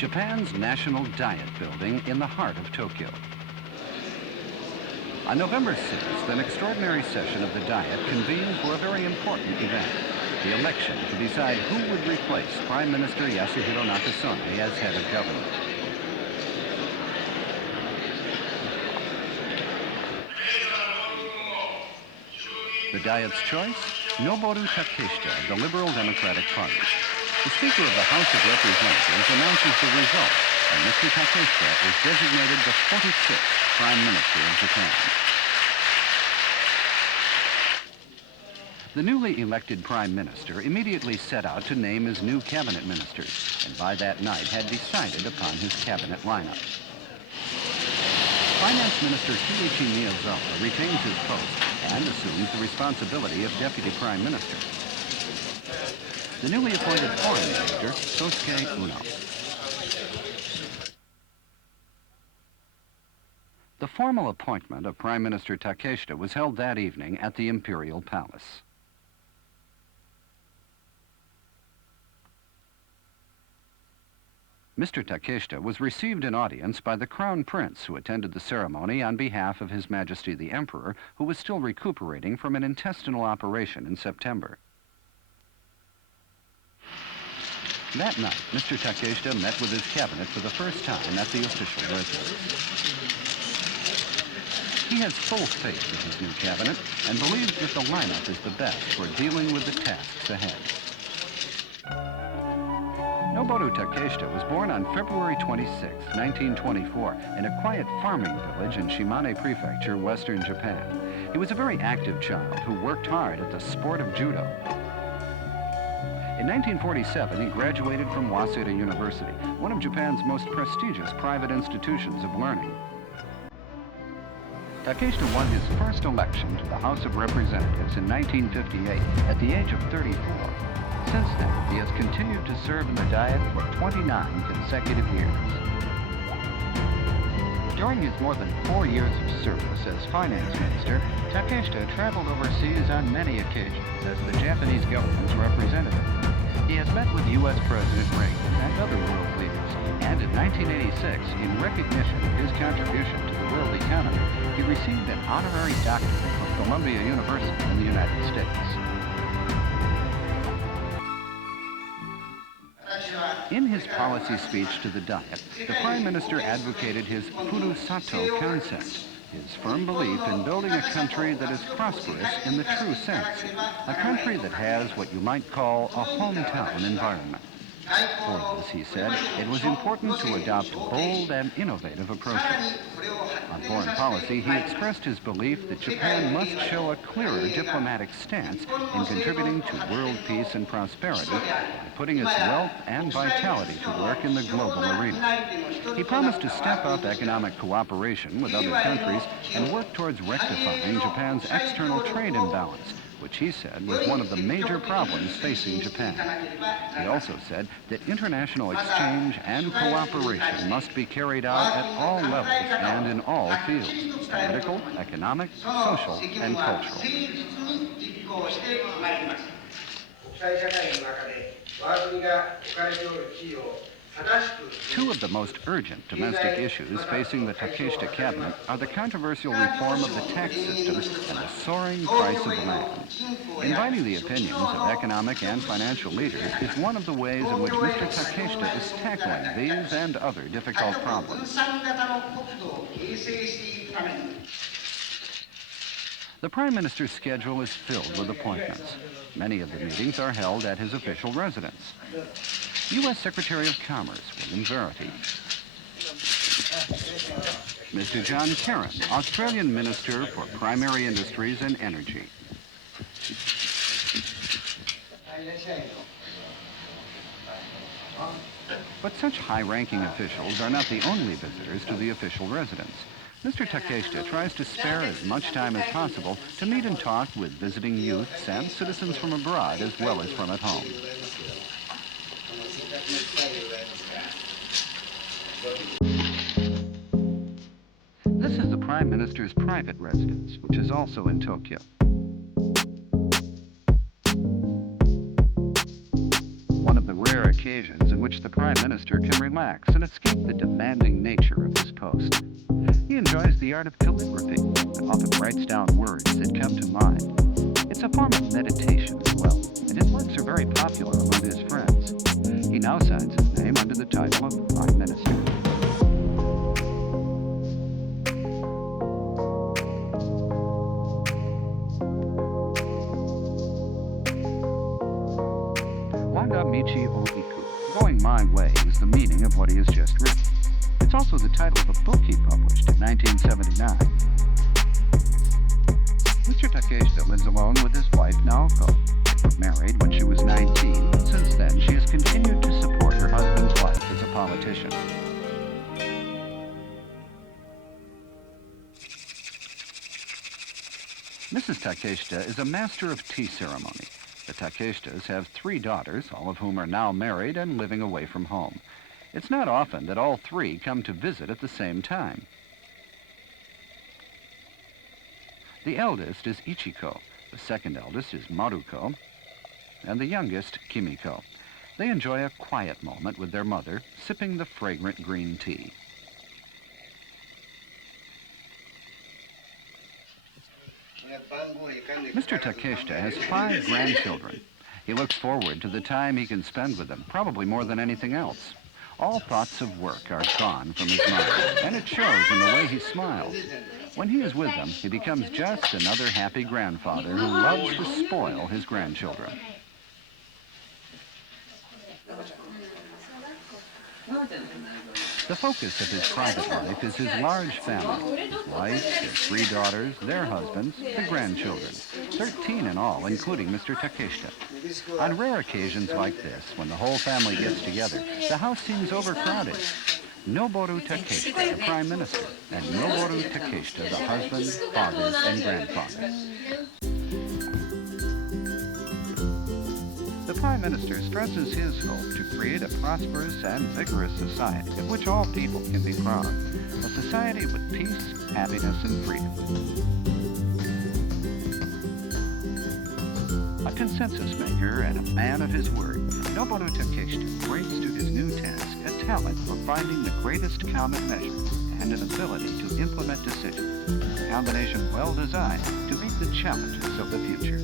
Japan's National Diet Building in the heart of Tokyo. On November 6th, an extraordinary session of the Diet convened for a very important event, the election to decide who would replace Prime Minister Yasuhiro Nakasone as head of government. The Diet's choice? Noboru Takeshita of the Liberal Democratic Party. The Speaker of the House of Representatives announces the result, and Mr. Takeshita is designated the 46th Prime Minister of Japan. The newly elected Prime Minister immediately set out to name his new cabinet ministers, and by that night had decided upon his cabinet lineup. Finance Minister Kiichi Miyazawa retains his post and assumes the responsibility of Deputy Prime Minister. The newly appointed Foreign Minister, Sosuke Uno. The formal appointment of Prime Minister Takeshita was held that evening at the Imperial Palace. Mr. Takeshita was received in audience by the Crown Prince, who attended the ceremony on behalf of His Majesty the Emperor, who was still recuperating from an intestinal operation in September. That night, Mr. Takeshita met with his cabinet for the first time at the official residence. He has full faith in his new cabinet and believes that the lineup is the best for dealing with the tasks ahead. Noboru Takeshita was born on February 26, 1924, in a quiet farming village in Shimane Prefecture, western Japan. He was a very active child who worked hard at the sport of judo. In 1947, he graduated from Waseda University, one of Japan's most prestigious private institutions of learning. Takeshita won his first election to the House of Representatives in 1958 at the age of 34. Since then, he has continued to serve in the Diet for 29 consecutive years. During his more than 4 years of service as finance minister, Takeshita traveled overseas on many occasions as the Japanese government's representative. He has met with U.S. President Reagan and other world leaders, and in 1986, in recognition of his contribution to the world economy, he received an honorary doctorate from Columbia University in the United States. In his policy speech to the Diet, the Prime Minister advocated his Furusato concept, his firm belief in building a country that is prosperous in the true sense, a country that has what you might call a hometown environment. For this, he said, it was important to adopt bold and innovative approaches. On foreign policy, he expressed his belief that Japan must show a clearer diplomatic stance in contributing to world peace and prosperity by putting its wealth and vitality to work in the global arena. He promised to step up economic cooperation with other countries and work towards rectifying Japan's external trade imbalance, which he said was one of the major problems facing Japan. He also said that international exchange and cooperation must be carried out at all levels and in all fields, political, economic, social, and cultural. Two of the most urgent domestic issues facing the Takeshita cabinet are the controversial reform of the tax system and the soaring price of land. Inviting the opinions of economic and financial leaders is one of the ways in which Mr. Takeshita is tackling these and other difficult problems. The Prime Minister's schedule is filled with appointments. Many of the meetings are held at his official residence. U.S. Secretary of Commerce, William Verity. Mr. John Kerrin, Australian Minister for Primary Industries and Energy. But such high-ranking officials are not the only visitors to the official residence. Mr. Takeshita tries to spare as much time as possible to meet and talk with visiting youths and citizens from abroad as well as from at home. This is the Prime Minister's private residence, which is also in Tokyo. One of the rare occasions occasions in which the Prime Minister can relax and escape the demanding nature of his post. He enjoys the art of calligraphy and often writes down words that come to mind. It's a form of meditation as well, and his works are very popular among his friends. He now signs his name under the title of Prime Minister. Michi Oiku. Going My Way is the meaning of what he has just written. It's also the title of a book he published in 1979. Mr. Takeshita lives alone with his wife, Naoko. They were married when she was 19, and since then she has continued to support her husband's life as a politician. Mrs. Takeshita is a master of tea ceremony. The Takeshitas have 3 daughters, all of whom are now married and living away from home. It's not often that all 3 come to visit at the same time. The eldest is Ichiko, the second eldest is Maruko, and the youngest, Kimiko. They enjoy a quiet moment with their mother, sipping the fragrant green tea. Mr. Takeshita has 5 grandchildren. He looks forward to the time he can spend with them, probably more than anything else. All thoughts of work are gone from his mind, and it shows in the way he smiles. When he is with them, he becomes just another happy grandfather who loves to spoil his grandchildren. The focus of his private life is his large family, his wife, his 3 daughters, their husbands, the grandchildren, 13 in all, including Mr. Takeshita. On rare occasions like this, when the whole family gets together, the house seems overcrowded. Noboru Takeshita, the Prime Minister, and Noboru Takeshita, the husband, father, and grandfather. The Prime Minister stresses his hope to create a prosperous and vigorous society of which all people can be proud. A society with peace, happiness, and freedom. A consensus maker and a man of his word, Noboru Takeshita brings to his new task a talent for finding the greatest common measure and an ability to implement decisions, a combination well designed to meet the challenges of the future.